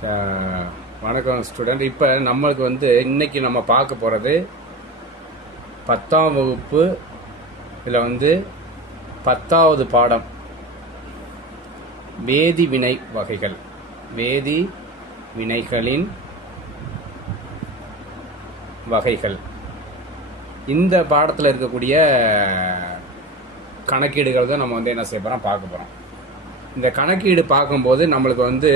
வணக்கம் ஸ்டூடெண்ட் இப்போ நம்மளுக்கு வந்து இன்னைக்கு நம்ம பார்க்க போகிறது பத்தாம் வகுப்பு இதில் வந்து பத்தாவது பாடம். வேதி வினை வகைகள். வேதி வினைகளின் வகைகள். இந்த பாடத்தில் இருக்கக்கூடிய கணக்கீடுகள் தான் நம்ம வந்து என்ன செய்ய போகிறோம் பார்க்க போகிறோம் இந்த கணக்கீடு பார்க்கும்போது நம்மளுக்கு வந்து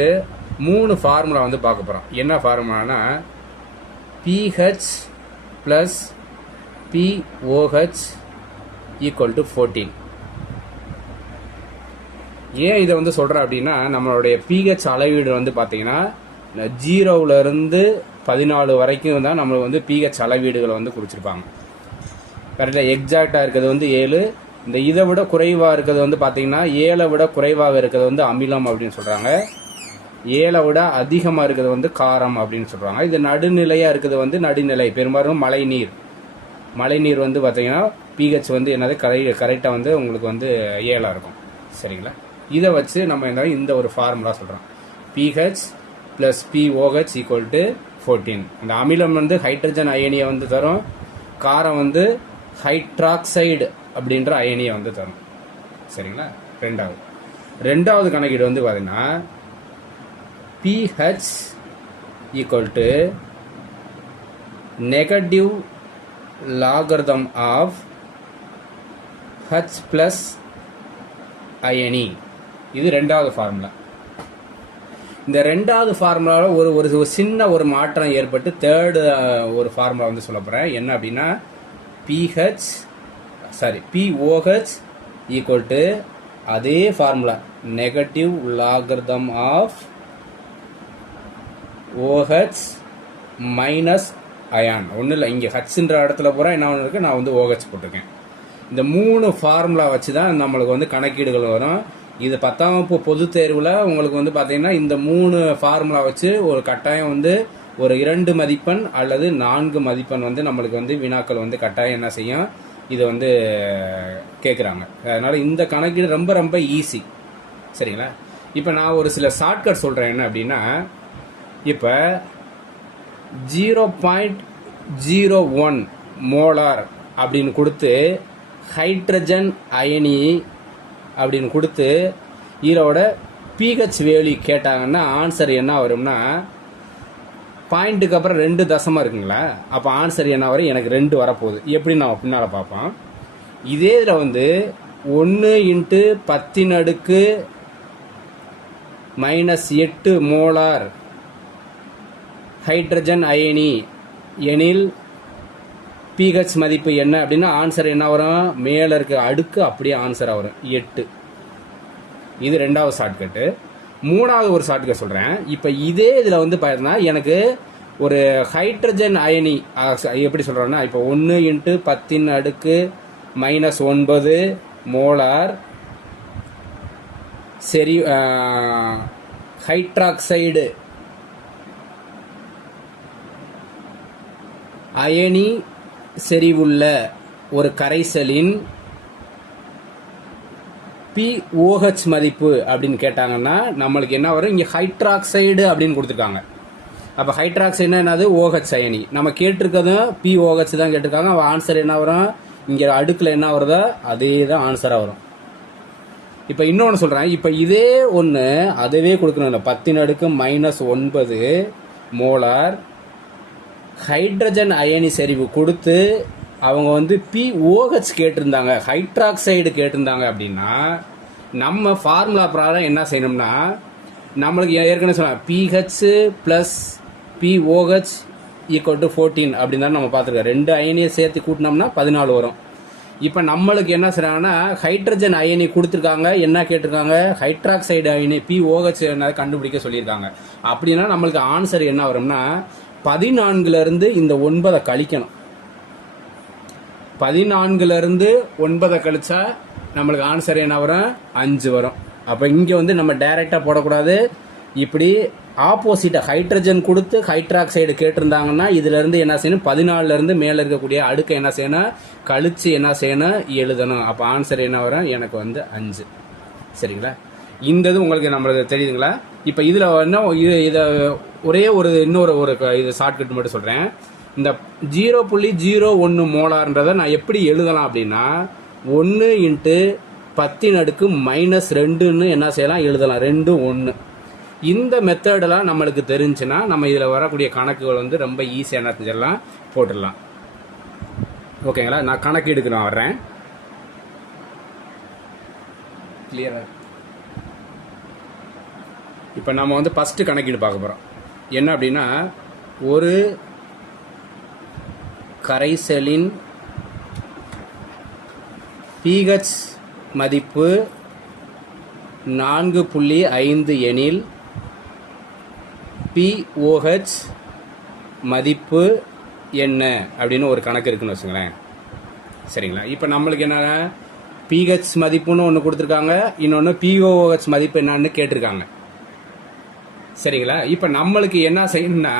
மூணு ஃபார்முலா வந்து பார்க்க போகிறோம் என்ன ஃபார்முலானா pH plus pOH equal to fourteen ஏன் இதை வந்து சொல்கிறேன் அப்படின்னா நம்மளுடைய பிஹெச் அளவீடு வந்து பார்த்தீங்கன்னா ஜீரோவிலேருந்து பதினாலு வரைக்கும் தான் நம்மளுக்கு வந்து பிஹெச் அளவீடுகளை வந்து குறிச்சிருப்பாங்க கரெக்டாக எக்ஸாக்டாக இருக்கிறது வந்து ஏழு. இந்த இதை விட குறைவாக இருக்கிறது வந்து பார்த்தீங்கன்னா ஏழை விட குறைவாக இருக்கிறது வந்து அமிலம் அப்படின்னு சொல்கிறாங்க ஏழை விட அதிகமாக இருக்கிறது வந்து காரம் அப்படின்னு சொல்கிறாங்க இது நடுநிலையாக இருக்கிறது வந்து நடுநிலை. பெரும்பாலும் மழைநீர் மழைநீர் வந்து பார்த்தீங்கன்னா பிஹெச் வந்து என்னது? கரை கரெக்டாக வந்து உங்களுக்கு வந்து ஏழாக இருக்கும். சரிங்களா? இதை வச்சு நம்ம என்ன இந்த ஒரு ஃபார்முலா சொல்கிறோம் pH plus pOH equal to fourteen இந்த அமிலம் வந்து ஹைட்ரஜன் அயனியை வந்து தரும். காரம் வந்து ஹைட்ராக்சைடு அப்படின்ற அயனியை வந்து தரும். சரிங்களா? ரெண்டாவது. ரெண்டாவது கணக்கீடு வந்து பார்த்தீங்கன்னா pH equal to negative logarithm of H plus அயனி இது ரெண்டாவது ஃபார்முலா இந்த ரெண்டாவது ஃபார்முலாவில் ஒரு ஒரு ஒரு சின்ன ஒரு மாற்றம் ஏற்பட்டு தேர்டு ஒரு ஃபார்முலா வந்து சொல்ல போகிறேன் என்ன அப்படின்னா pH sorry pOH equal to அதே formula negative logarithm of OH minus ion. ஒன்றும் இல்லை இங்கே ஹச்ன்ற இடத்துல பூரா என்ன ஒன்று இருக்கு? நான் வந்து ஓஹெச் போட்டிருக்கேன். இந்த மூணு ஃபார்முலா வச்சு தான் நம்மளுக்கு வந்து கணக்கீடுகள் வரும். இது பத்தாம் வகுப்பு பொதுத் தேர்வில் உங்களுக்கு வந்து பார்த்தீங்கன்னா இந்த மூணு ஃபார்முலா வச்சு ஒரு கட்டாயம் வந்து ஒரு இரண்டு மதிப்பெண் அல்லது நான்கு மதிப்பெண் வந்து நம்மளுக்கு வந்து வினாக்கள் வந்து கட்டாயம் என்ன செய்யும்? இது வந்து கேட்குறாங்க அதனால் இந்த கணக்கீடு ரொம்ப ரொம்ப ஈஸி சரிங்களா? இப்போ நான் ஒரு சில ஷார்ட்கட் சொல்கிறேன் என்ன அப்படின்னா இப்போ zero point zero one molar அப்படின்னு கொடுத்து ஹைட்ரஜன் அயனி அப்படின்னு கொடுத்து இதோட பிஹெச் வேல்யூ கேட்டாங்கன்னா ஆன்சர் என்ன வரும்னா பாயிண்ட்டுக்கு அப்புறம் ரெண்டு தசமாக இருக்குங்களா? அப்போ ஆன்சர் என்ன வரும்? எனக்கு ரெண்டு வரப்போகுது. எப்படி நான் பின்னால் பார்ப்போம். இதே இதில் வந்து ஒன்று இன்ட்டு பத்தின் அடுக்கு மைனஸ் எட்டு மோலார் ஹைட்ரஜன் அயனி எனில் பிஹெச் மதிப்பு என்ன அப்படின்னா ஆன்சர் என்ன வரும்? மேலே இருக்க அடுக்கு அப்படியே ஆன்சராக வரும். எட்டு. இது ரெண்டாவது ஷார்ட்கட்டு மூணாவது ஒரு ஷார்ட்கட் சொல்கிறேன் இப்போ இதே இதில் வந்து பார்த்தீங்கன்னா எனக்கு ஒரு ஹைட்ரஜன் அயனி எப்படி சொல்கிறோன்னா இப்போ ஒன்று இன்ட்டு பத்தின் அடுக்கு மைனஸ் ஒன்பது மோலார் சரி ஹைட்ராக்சைடு அயனி செறிவுள்ள ஒரு கரைசலின் பிஓஹெச் மதிப்பு அப்படின்னு கேட்டாங்கன்னா நம்மளுக்கு என்ன வரும்? இங்கே ஹைட்ராக்சைடு அப்படின்னு கொடுத்துருக்காங்க. அப்போ ஹைட்ராக்சைடுனா என்னது? ஓஹெச் அயனி. நம்ம கேட்டிருக்கதும் பிஓஹெச் தான் கேட்டிருக்காங்க. அவன் ஆன்சர் என்ன வரும்? இங்கே அடுக்கில் என்ன வருதோ அதே தான் ஆன்சராக வரும். இப்போ இன்னொன்று சொல்கிறேன் இப்போ இதே ஒன்று அதுவே கொடுக்கணும் பத்தின் அடுக்கு மைனஸ் ஒன்பது மோலார் ஹைட்ரஜன் அயனி செறிவு கொடுத்து அவங்க வந்து பிஓஹெச் கேட்டிருந்தாங்க ஹைட்ராக்சைடு கேட்டிருந்தாங்க அப்படின்னா நம்ம ஃபார்முலா பிரகாரம் என்ன செய்யணும்னா நம்மளுக்கு ஏற்கனவே சொன்னால் pH plus pOH equal to fourteen அப்படின்னு தான் நம்ம பார்த்துருக்கோம். ரெண்டு அயனியை சேர்த்து கூட்டினோம்னா பதினாலு வரும். இப்போ நம்மளுக்கு என்ன செய்யறாங்கன்னா ஹைட்ரஜன் அயனி கொடுத்துருக்காங்க. என்ன கேட்டிருக்காங்க? ஹைட்ராக்சைடு அயனி பிஓஹெச் என்ன கண்டுபிடிக்க சொல்லியிருக்காங்க. அப்படின்னா நம்மளுக்கு ஆன்சர் என்ன வரும்னா பதினான்குலேருந்து இந்த ஒன்பதை கழிக்கணும். பதினான்குலேருந்து ஒன்பதை கழிச்சா நம்மளுக்கு ஆன்சர் என்ன வரும்? அஞ்சு வரும். அப்போ இங்கே வந்து நம்ம டைரெக்டாக போடக்கூடாது. இப்படி ஆப்போசிட்டை ஹைட்ரஜன் கொடுத்து ஹைட்ராக்சைடு கேட்டிருந்தாங்கன்னா இதுலேருந்து என்ன செய்யணும்? பதினாலுலேருந்து மேலே இருக்கக்கூடிய அடுக்கை என்ன செய்யணும்? கழிச்சு என்ன செய்யணும்? எழுதணும். அப்போ ஆன்சர் என்ன வரும்? எனக்கு வந்து அஞ்சு. சரிங்களா? இந்த இது உங்களுக்கு நம்மளுக்கு தெரியுதுங்களா? இப்போ இதில் என்ன இது இதை ஒரே ஒரு இன்னொரு ஒரு க- இது ஷார்ட்கட் மட்டும் சொல்கிறேன் இந்த ஜீரோ புள்ளி ஜீரோ ஒன்று மோலார்ன்றதை நான் எப்படி எழுதலாம் அப்படின்னா ஒன்று இன்ட்டு பத்தின் அடுக்கு மைனஸ் ரெண்டுன்னு என்ன செய்யலாம்? எழுதலாம். ரெண்டு ஒன்று இந்த மெத்தடெல்லாம் நம்மளுக்கு தெரிஞ்சுன்னா நம்ம இதில் வரக்கூடிய கணக்குகள் வந்து ரொம்ப ஈஸியாக என்ன செஞ்சிடலாம்? போட்டுடலாம். ஓகேங்களா நான் கணக்கீடுக்கு நான் வர்றேன். கிளியராக இப்போ நம்ம வந்து ஃபஸ்ட்டு கணக்கீடு பார்க்க போகிறோம் என்ன அப்படின்னா ஒரு கரைசலின் பிஹெச் மதிப்பு நான்கு புள்ளி ஐந்து எனில் பிஓஹெச் மதிப்பு என்ன அப்படின்னு ஒரு கணக்கு இருக்குன்னு வச்சுங்களேன். சரிங்களா? இப்போ நம்மளுக்கு என்ன பிஹெச் மதிப்புன்னு ஒன்று கொடுத்துருக்காங்க இன்னொன்று பிஓஹெச் மதிப்பு என்னன்னு கேட்டிருக்காங்க. சரிங்களா? இப்போ நம்மளுக்கு என்ன செய்யணும்னா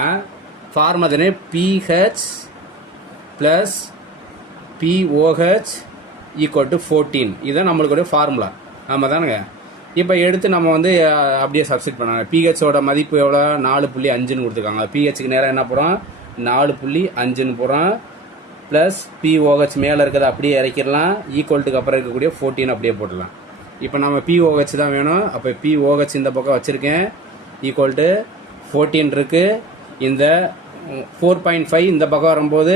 formula pH plus pOH equal to fourteen இதுதான் நம்மளுக்குடைய ஃபார்முலா ஆமாம் தானுங்க இப்போ எடுத்து நம்ம வந்து அப்படியே சப்ஸ்டிட் பண்ணாங்க பிஹெச்சோட மதிப்பு எவ்வளோ? நாலு புள்ளி அஞ்சுன்னு கொடுத்துருக்காங்க. பிஹெச்சுக்கு நேரம் என்ன போகிறோம் நாலு புள்ளி அஞ்சுன்னு போகிறோம் ப்ளஸ் பிஓஹெச் மேலே இருக்கிறத அப்படியே இறக்கிடலாம். ஈக்குவல்ட்டுக்கு அப்புறம் இருக்கக்கூடிய ஃபோர்டீன் அப்படியே போட்டுடலாம். இப்போ நம்ம பிஓஹெச் தான் வேணும். அப்போ பிஓஹெச் இந்த பக்கம் வச்சுருக்கேன். ஈக்குவல் டு ஃபோர்டீன் இருக்குது இந்த ஃபோர் பாயிண்ட் ஃபைவ் இந்த பக்கம் வரும்போது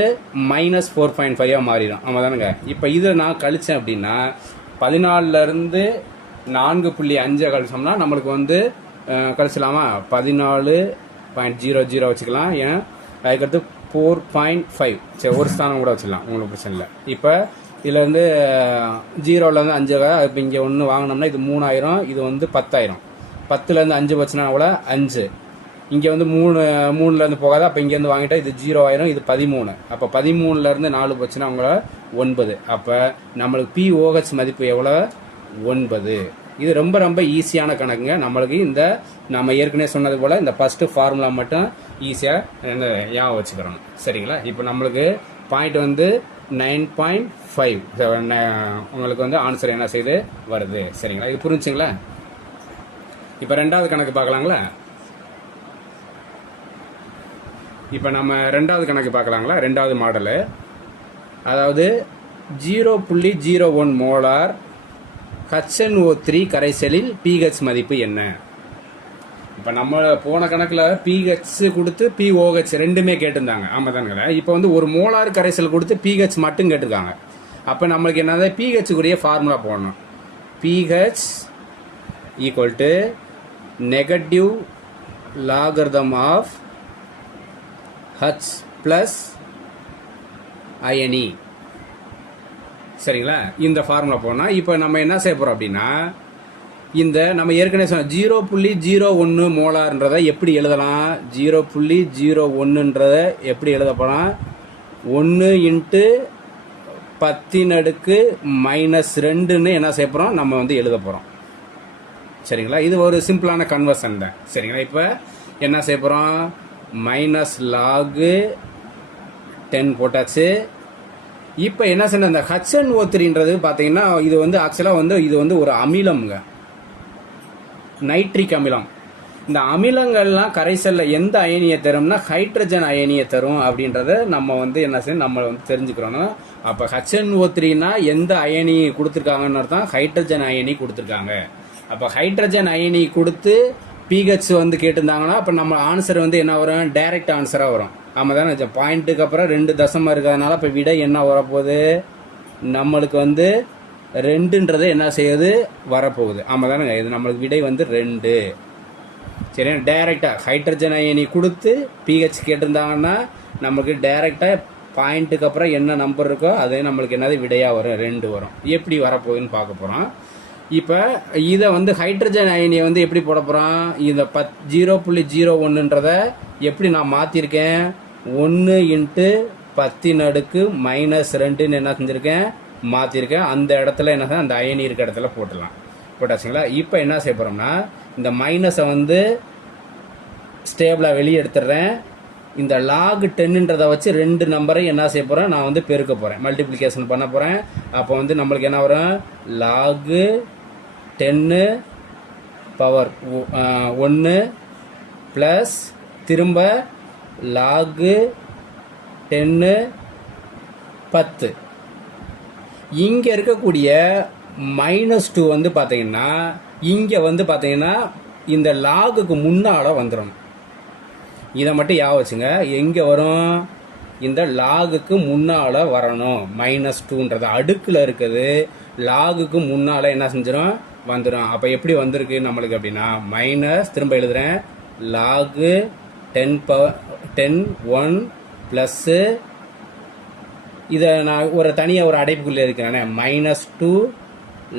மைனஸ் ஃபோர் பாயிண்ட் ஃபைவாக மாறிடும். ஆமாம் தானுங்க இப்போ இதை நான் கழித்தேன் அப்படின்னா பதினாலருந்து நான்கு புள்ளி அஞ்சை கழிச்சோம்னா நம்மளுக்கு வந்து கழிச்சிடலாமா? கழிச்சலாமா பதினாலு பாயிண்ட் ஜீரோ ஜீரோ வச்சுக்கலாம். ஏன் அதுக்கடுத்து ஃபோர் பாயிண்ட் ஃபைவ் சரி ஒரு ஸ்தானம் கூட வச்சிடலாம். உங்களுக்கு பிரச்சனை இல்லை. இப்போ இதுலேருந்து ஜீரோலேருந்து அஞ்சு இப்போ இங்கே ஒன்று வாங்கினோம்னா இது மூணாயிரம் இது வந்து பத்தாயிரம். பத்துலேருந்து அஞ்சு வச்சுனா கூட அஞ்சு. இங்கே வந்து மூணு மூணுலேருந்து போகாது. அப்போ இங்கேருந்து வாங்கிட்டால் இது ஜீரோ ஆயிரும் இது பதிமூணு. அப்போ பதிமூணுலேருந்து நாலு போச்சுன்னா அவங்கள ஒன்பது. அப்போ நம்மளுக்கு பிஓஹெச் மதிப்பு எவ்வளோ ஒன்பது. இது ரொம்ப ரொம்ப ஈஸியான கணக்குங்க. நம்மளுக்கு இந்த நம்ம ஏற்கனவே சொன்னது போல் இந்த ஃபஸ்ட்டு ஃபார்முலா மட்டும் ஈஸியாக என்ன ஞாபகம் வச்சுக்கிறோம் சரிங்களா? இப்போ நம்மளுக்கு பாயிண்ட் வந்து நைன் பாயிண்ட் ஃபைவ் உங்களுக்கு வந்து ஆன்சர் என்ன செய்து வருது? சரிங்களா? இது புரிஞ்சுங்களா இப்போ ரெண்டாவது கணக்கு பார்க்கலாங்களா? இப்போ நம்ம ரெண்டாவது கணக்கு பார்க்கலாங்களா? ரெண்டாவது மாடலு. அதாவது ஜீரோ புள்ளி zero one molar HNO three கரைசலில் பிஹெச் மதிப்பு என்ன? இப்போ நம்ம போன கணக்கில் பிஹெச் கொடுத்து பிஓஹெச் ரெண்டுமே கேட்டிருந்தாங்க. ஆமாம் தானுங்களே. இப்போ வந்து ஒரு மோலார் கரைசல் கொடுத்து பிஹெச் மட்டும் கேட்டிருக்காங்க. அப்போ நம்மளுக்கு என்னது? பிஹெச்சுக்குரிய ஃபார்முலா போடணும். PH equal to negative logarithm of H plus அயனி சரிங்களா? இந்த ஃபார்முலா போனால் இப்போ நம்ம என்ன செய்ய போகிறோம் அப்படின்னா இந்த நம்ம ஏற்கனவே சொன்ன ஜீரோ புள்ளி ஜீரோ ஒன்று மோலார்ன்றதை எப்படி எழுதலாம்? ஜீரோ புள்ளி ஜீரோ ஒன்றுன்றதை எப்படி எழுத போனால் ஒன்று இன்ட்டு பத்தின் அடுக்கு மைனஸ் ரெண்டுன்னு என்ன செய்ய போகிறோம் நம்ம வந்து எழுத போகிறோம் சரிங்களா? இது ஒரு சிம்பிளான கன்வர்ஷன் தான். சரிங்களா? இப்போ என்ன செய்ய போகிறோம் மைனஸ் லாகு டென் போட்டாச்சு. இப்போ என்ன சொன்ன இந்த ஹச்என் ஓ த்ரீன்றது பார்த்தீங்கன்னா இது வந்து ஆக்சுவலாக வந்து இது வந்து ஒரு அமிலம்ங்க. நைட்ரிக் அமிலம். இந்த அமிலங்கள்லாம் கரைசலில் எந்த அயனியை தரும்னா ஹைட்ரஜன் அயனியை தரும் அப்படின்றத நம்ம வந்து என்ன செய்யணும்? நம்ம வந்து தெரிஞ்சுக்கிறோம் அப்போ ஹச்என் ஓ த்ரீனா எந்த அயனி கொடுத்துருக்காங்கன்னு அர்த்தம்? ஹைட்ரஜன் அயனி கொடுத்துருக்காங்க. அப்போ ஹைட்ரஜன் அயனி கொடுத்து பிஹெச் வந்து கேட்டிருந்தாங்கன்னா அப்போ நம்ம ஆன்சர் வந்து என்ன வரும்? டைரக்ட் ஆன்சராக வரும். ஆமாம் தானே பாயிண்ட்டுக்கு அப்புறம் ரெண்டு தசமம் இருக்கிறதுனால இப்போ விடை என்ன வரப்போகுது? நம்மளுக்கு வந்து ரெண்டுன்றது என்ன செய்யுது? வரப்போகுது. ஆமாம் தானேங்க இது நம்மளுக்கு விடை வந்து ரெண்டு. சரி டைரெக்டாக ஹைட்ரஜன் அயனி கொடுத்து பிஹெச் கேட்டிருந்தாங்கன்னா நமக்கு டைரெக்டாக பாயிண்ட்டுக்கு அப்புறம் என்ன நம்பர் இருக்கோ அதே நம்மளுக்கு என்னது விடையாக வரும்? ரெண்டு வரும். எப்படி வரப்போகுதுன்னு பார்க்க போகிறோம் இப்போ இதை வந்து ஹைட்ரஜன் அயனியை வந்து எப்படி போட போகிறோம் இந்த பத் ஜீரோ புள்ளி ஜீரோ ஒன்றுன்றதை எப்படி நான் மாற்றிருக்கேன் ஒன்று இன்ட்டு பத்தின் அடுக்கு மைனஸ் ரெண்டுன்னு என்ன செஞ்சுருக்கேன்? மாற்றிருக்கேன் அந்த இடத்துல என்ன அந்த அயனி இருக்க இடத்துல போட்டுடலாம். போட்டாச்சுங்களா? இப்போ என்ன செய்ய போகிறோம்னா இந்த மைனஸை வந்து ஸ்டேபிளாக வெளியே எடுத்துடுறேன். இந்த லாக் டென்னுன்றதை வச்சு ரெண்டு நம்பரை என்ன செய்ய போகிறேன் நான் வந்து பெருக்க போகிறேன் மல்டிப்ளிகேஷன் பண்ண போகிறேன் அப்போ வந்து நம்மளுக்கு என்ன வரும்? லாகு டென்னு பவர் ஒன்று ப்ளஸ் திரும்ப லாகு டென்னு பத்து. இங்கே இருக்கக்கூடிய மைனஸ் டூ வந்து பார்த்தீங்கன்னா இங்கே வந்து பார்த்தீங்கன்னா இந்த லாகுக்கு முன்னால் வந்துடும் இதை மட்டும் யா வச்சுங்க. எங்கே வரும்? இந்த லாகுக்கு முன்னால் வரணும். மைனஸ் டூன்றது அடுக்கில் இருக்குது. லாகுக்கு முன்னால் என்ன செஞ்சிடும் வந்துடும் அப்போ எப்படி வந்திருக்கு நம்மளுக்கு அப்படின்னா மைனஸ் திரும்ப எழுதுகிறேன் log ten power ten one plus இதை நான் ஒரு தனியாக ஒரு அடைப்புக்குள்ளே இருக்கிறேனே. Minus two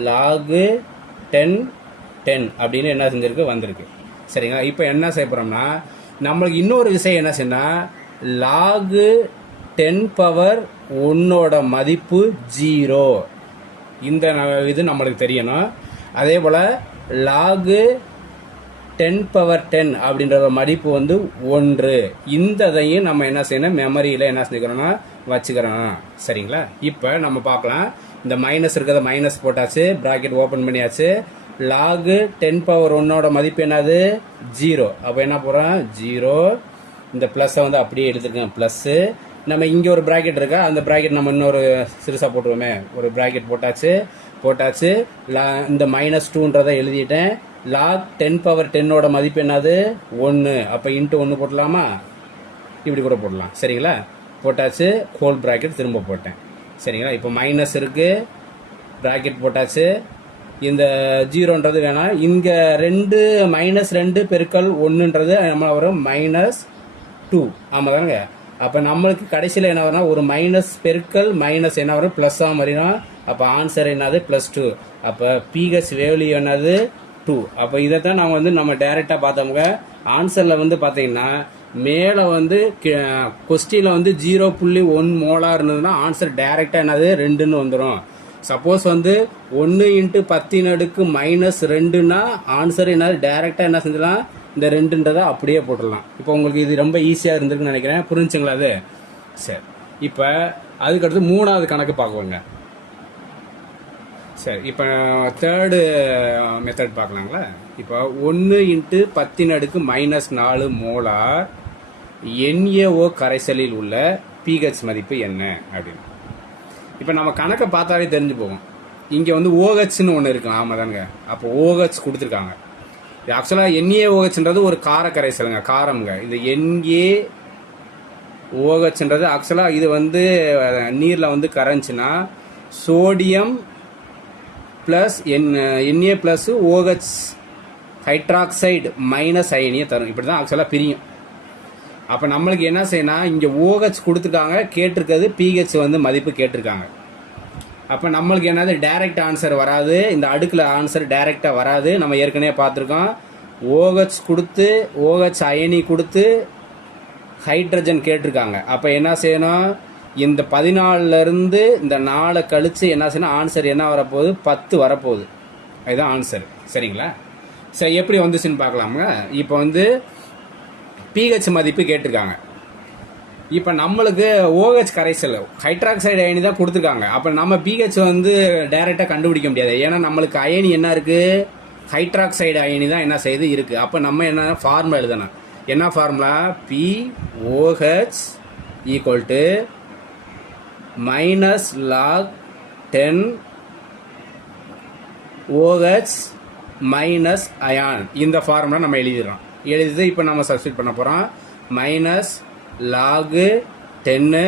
log ten ten அப்படின்னு என்ன செஞ்சிருக்கு? வந்திருக்கு. சரிங்களா? இப்போ என்ன செய்ய போகிறோம்னா நம்மளுக்கு இன்னொரு விஷயம் என்ன செய்யணும்னா லாகு டென் பவர் ஒன்னோட மதிப்பு ஜீரோ இந்த இது நம்மளுக்கு தெரியணும். அதே போல் லாகு டென் பவர் டென் அப்படின்ற மதிப்பு வந்து ஒன்று. இந்த இதையும் நம்ம என்ன செய்யணும்? மெமரியில் என்ன செஞ்சுக்கிறோன்னா வச்சுக்கிறோம். சரிங்களா? இப்போ நம்ம பார்க்கலாம். இந்த மைனஸ் இருக்கிறத மைனஸ் போட்டாச்சு ப்ராக்கெட் ஓப்பன் பண்ணியாச்சு. லாகு டென் பவர் ஒன்னோட மதிப்பு என்னது? ஜீரோ அப்போ என்ன போகிறோம் ஜீரோ இந்த ப்ளஸ்ஸை வந்து அப்படியே எடுத்துருக்கேன் ப்ளஸ்ஸு நம்ம இங்கே ஒரு ப்ராக்கெட் இருக்கா? அந்த ப்ராக்கெட் நம்ம இன்னொரு சிறுசாக போட்டுருவோமே. ஒரு ப்ராக்கெட் போட்டாச்சு போட்டாச்சு. லா இந்த மைனஸ் டூன்றதை எழுதிட்டேன். லாக் டென் பவர் டென்னோட மதிப்பு என்னது? ஒன்று அப்போ இன்ட்டு ஒன்று போடலாமா இப்படி கூட போடலாம். சரிங்களா? போட்டாச்சு. ஹோல் ப்ராக்கெட் திரும்ப போட்டேன். சரிங்களா? இப்போ மைனஸ் இருக்குது ப்ராக்கெட் போட்டாச்சு. இந்த ஜீரோன்றது வேணாம் இங்கே ரெண்டு மைனஸ் ரெண்டு பெருக்கல் ஒன்றுன்றது நம்ம வரும் மைனஸ் டூ ஆமாம் தானங்க அப்போ நம்மளுக்கு கடைசியில் என்ன வரும்னா ஒரு மைனஸ் பெருக்கல் மைனஸ் என்ன வரும்? ப்ளஸ்ஸாக மாறிடும் அப்போ ஆன்சர் என்னது? ப்ளஸ் டூ அப்போ பிஹெச் வேல்யூ என்னது? டூ அப்போ இதை தான் நாங்கள் வந்து நம்ம டைரெக்டாக பார்த்தோம்ங்க. ஆன்சரில் வந்து பார்த்தீங்கன்னா மேலே வந்து கொஸ்டினில் வந்து ஜீரோ புள்ளி ஒன் மோலாக இருந்ததுன்னா ஆன்சர் டைரெக்டாக என்னது? ரெண்டுன்னு வந்துடும் சப்போஸ் வந்து ஒன்று இன்ட்டு பத்தின் அடுக்கு மைனஸ் ரெண்டுன்னா ஆன்சர் என்னது? டைரெக்டாக என்ன செஞ்சலாம் இந்த ரெண்டுன்றதை அப்படியே போட்டுடலாம். இப்போ உங்களுக்கு இது ரொம்ப ஈஸியாக இருந்திருக்குன்னு நினைக்கிறேன். புரிஞ்சுங்களா அது? சரி. இப்போ அதுக்கடுத்து மூணாவது கணக்கு பார்க்குவோங்க சரி இப்போ தேர்டு மெத்தட் பார்க்கலாங்களா? இப்போ ஒன்று இன்ட்டு பத்தின் அடுக்கு மைனஸ் நாலு மோலார் என்ஏஓ கரைசலில் உள்ள பிஹெச் மதிப்பு என்ன அப்படின்னு. இப்போ நம்ம கணக்கை பார்த்தாலே தெரிஞ்சு போகும். இங்கே வந்து ஓஹெச்னு ஒன்று இருக்கும் ஆமாம் தானுங்க அப்போ ஓஹெச் கொடுத்துருக்காங்க. இது ஆக்சுவலாக என்ஏ ஓஹெச்ன்றது ஒரு கார கரைசலுங்க காரம்ங்க. இந்த என்ஏ ஓஹெச்ன்றது ஆக்சுவலாக இது வந்து நீரில் வந்து கரைஞ்சுன்னா sodium plus N Na plus OH hydroxide minus அயனியை தரும். இப்படி தான் ஆக்சுவலாக பிரியும். அப்போ நம்மளுக்கு என்ன செய்யணும் இங்கே ஓஹெச் கொடுத்துருக்காங்க கேட்டிருக்கிறது பிஹெச் வந்து மதிப்பு கேட்டிருக்காங்க. அப்போ நம்மளுக்கு என்னது? டைரக்ட் ஆன்சர் வராது. இந்த அடுக்கில் ஆன்சர் டைரெக்டாக வராது. நம்ம ஏற்கனவே பார்த்துருக்கோம். ஓஹெச் கொடுத்து ஓஹெச் அயனி கொடுத்து ஹைட்ரஜன் கேட்டிருக்காங்க. அப்போ என்ன செய்யணும்? இந்த பதினாலுலேருந்து இந்த நாளை கழித்து என்ன செய்யணும்? ஆன்சர் என்ன வரப்போகுது? பத்து வரப்போகுது. அதுதான் ஆன்சர் சரிங்களா? சரி எப்படி வந்துச்சுன்னு பார்க்கலாமுங்க. இப்போ வந்து பிஹெச் மதிப்பு கேட்டிருக்காங்க. இப்போ நம்மளுக்கு ஓஹெச் கரைசல் ஹைட்ராக்சைடு அயனி தான் கொடுத்துருக்காங்க. அப்போ நம்ம பிஹெச் வந்து டைரெக்டாக கண்டுபிடிக்க முடியாது. ஏன்னா நம்மளுக்கு அயனி என்ன இருக்குது ஹைட்ராக்சைடு அயனி தான் என்ன செய்யுது இருக்குது அப்போ நம்ம என்ன ஃபார்முலா எழுதணும்? என்ன formula P OH equal to minus log ten OH minus ion இந்த ஃபார்முலா நம்ம எழுதிடுறோம். எழுதி இப்போ நம்ம சப்ஸ்டியூட் பண்ண போகிறோம் மைனஸ் லாகு டென்னு.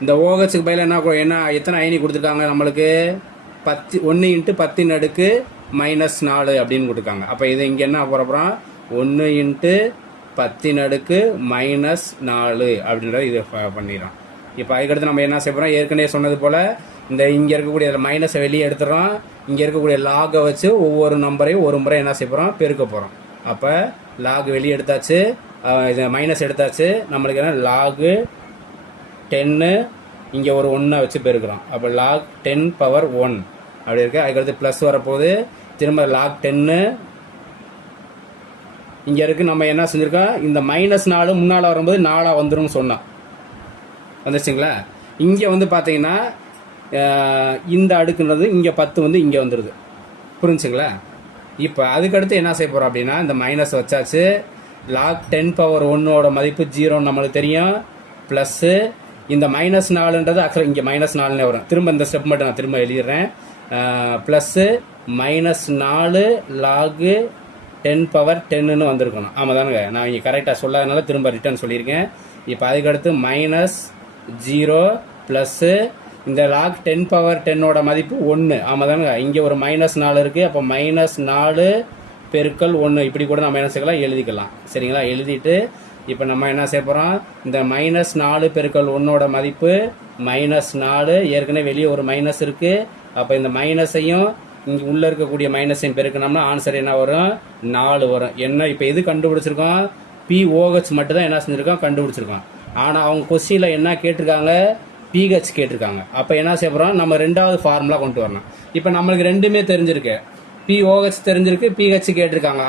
இந்த ஓஹெச்சுக்கு பதிலாக என்ன என்ன எத்தனை அயனி கொடுத்துருக்காங்க நம்மளுக்கு? பத்து ஒன்று இன்ட்டு பத்தின் அடுக்கு மைனஸ் நாலு அப்படின்னு கொடுத்துருக்காங்க அப்போ இது இங்கே என்ன போகிற ஒன்று இன்ட்டு பத்தின் அடுக்கு மைனஸ் நாலு அப்படின்றத இது பண்ணிடுறோம் இப்போ அதுக்கடுத்து நம்ம என்ன செய்யறோம் ஏற்கனவே சொன்னது போல் இந்த இங்கே இருக்கக்கூடிய மைனஸை வெளியே எடுத்துடுறோம் இங்கே இருக்கக்கூடிய லாகை வச்சு ஒவ்வொரு நம்பரையும் ஒரு முறை என்ன செய்ய போகிறோம் பெருக்க போகிறோம் அப்போ லாக் வெளியே எடுத்தாச்சு. இது மைனஸ் எடுத்தாச்சு. நம்மளுக்கு என்ன? லாகு டென்னு இங்கே ஒரு ஒன்றை வச்சு பெருக்கிறோம். அப்போ லாக் டென் பவர் ஒன் அப்படி இருக்கு. அதுக்கடுத்து ப்ளஸ் வரப்போகுது. திரும்ப லாக் டென்னு இங்கே இருக்கு. நம்ம என்ன செஞ்சுருக்கோம் இந்த மைனஸ் நாலு முன்னால் வரும்போது நாலாக வந்துரும்னு சொன்னோம் வந்துச்சுங்களா இங்கே வந்து பார்த்தீங்கன்னா இந்த அடுக்குன்றது இங்கே பத்து வந்து இங்கே வந்துடுது புரிஞ்சுங்களா? இப்போ அதுக்கடுத்து என்ன செய்ய போகிறோம் அப்படின்னா இந்த மைனஸ் வச்சாச்சு. லாக் டென் பவர் ஒன்னோட மதிப்பு ஜீரோன்னு நம்மளுக்கு தெரியும். ப்ளஸ்ஸு இந்த மைனஸ் நாலுன்றது ஆக்சுவலாக இங்கே மைனஸ் நாலுனே வரும். திரும்ப இந்த ஸ்டெப் மட்டும் நான் திரும்ப எழுதிடுறேன். ப்ளஸ்ஸு மைனஸ் நாலு லாகு டென் பவர் டென்னு வந்திருக்கணும். ஆமாம் தானுங்க நான் இங்கே கரெக்டாக சொல்லாதனால திரும்ப ரிட்டர்ன் சொல்லியிருக்கேன். இப்போ அதுக்கடுத்து மைனஸ் ஜீரோ ப்ளஸ்ஸு இந்த லாக் டென் பவர் டென்னோட மதிப்பு ஒன்று ஆமாம் தானுங்க இங்கே ஒரு மைனஸ் நாலு இருக்குது அப்போ மைனஸ் நாலு பெருக்கல் ஒன்று இப்படி கூட நம்ம என்ன செய்யலாம்? எழுதிக்கலாம். சரிங்களா? எழுதிட்டு இப்போ நம்ம என்ன செய்ய போகிறோம் இந்த மைனஸ் நாலு பெருக்கல் ஒன்றோட மதிப்பு மைனஸ் நாலு. ஏற்கனவே வெளியே ஒரு மைனஸ் இருக்குது அப்போ இந்த மைனஸையும் இங்கே உள்ளே இருக்கக்கூடிய மைனஸையும் பெருக்கணும்னா ஆன்சர் என்ன வரும்? நாலு வரும். என்ன? இப்போ எது கண்டுபிடிச்சிருக்கோம்? பிஓஹெச் மட்டும் தான் என்ன செஞ்சுருக்கோம்? கண்டுபிடிச்சிருக்கோம். ஆனால் அவங்க கொஸ்டினில் என்ன கேட்டிருக்காங்க? பிஹெச் கேட்டிருக்காங்க. அப்போ என்ன செய்ய போகிறோம் நம்ம ரெண்டாவது ஃபார்முலா கொண்டு வரணும். இப்போ நம்மளுக்கு ரெண்டுமே தெரிஞ்சிருக்கு. பிஓஹெச் தெரிஞ்சிருக்கு பிஹெச் கேட்டிருக்காங்க.